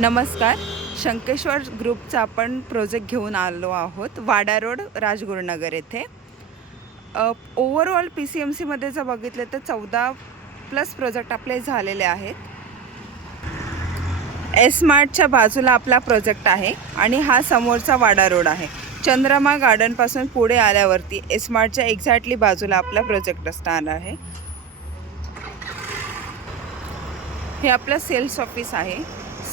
नमस्कार. शंकेश्वर ग्रुपचा आपण प्रोजेक्ट घेऊन आलो आहोत वाडा रोड राजगुरुनगर येथे. ओव्हरऑल PCMCमध्ये जर बघितले तर 14+ प्रोजेक्ट आपले झालेले आहेत. एस्मार्टच्या बाजूला आपला प्रोजेक्ट आहे आणि हा समोरचा वाडा रोड आहे. चंद्रमा गार्डनपासून पुढे आल्यावरती एस्मार्टच्या एक्झॅक्टली बाजूला आपला प्रोजेक्ट असणार आहे. हे आपलं सेल्स ऑफिस आहे.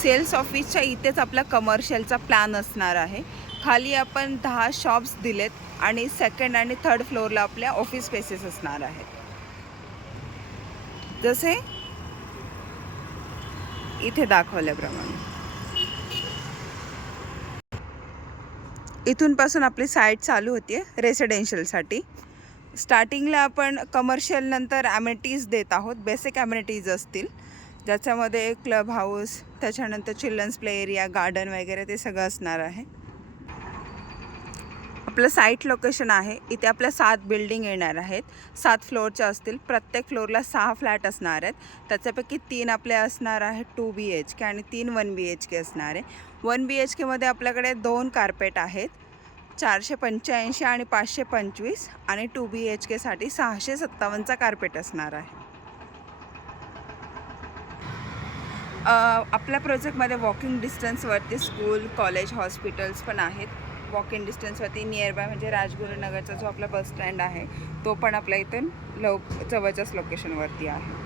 सेल्स ऑफिसच्या इथेच आपला कमर्शियलचा प्लॅन असणार आहे. खाली आपण 10 शॉप्स दिलेत आणि सेकंड आणि थर्ड फ्लोअरला आपल्या ऑफिस स्पेसेस असणार आहेत. जसे इथे दाखवल्याप्रमाणे इथूनपासून आपली साईट चालू होते रेसिडेन्शियलसाठी. स्टार्टिंगला आपण कमर्शियल नंतर ॲमेनिटीज देत आहोत. बेसिक ॲमेनिटीज असतील ज्याच्यामध्ये क्लब हाऊस, त्याच्यानंतर चिल्ड्रन्स प्ले एरिया, गार्डन वगैरे ते सगळं असणार आहे. आपलं साईट लोकेशन आहे इथे आपल्या 7 बिल्डिंग येणार आहेत. 7 फ्लोअरच्या असतील. प्रत्येक फ्लोअरला 6 फ्लॅट असणार आहेत. त्याच्यापैकी 3 आपले असणार आहे 2 BHK आणि 3 1 BHK असणार आहे. 1 BHKमध्ये आपल्याकडे 2 कार्पेट आहेत 485 आणि 525 आणि 2 BHKसाठी 657चा कार्पेट असणार आहे. आपल्या प्रोजेक्टमध्ये वॉकिंग डिस्टन्सवरती स्कूल, कॉलेज, हॉस्पिटल्स पण आहेत. वॉकिंग डिस्टन्सवरती नियरबाय म्हणजे राजगुरुनगरचा जो आपला बस स्टँड आहे तो पण आपल्या इथून जवळच्याच लोकेशनवरती आहे.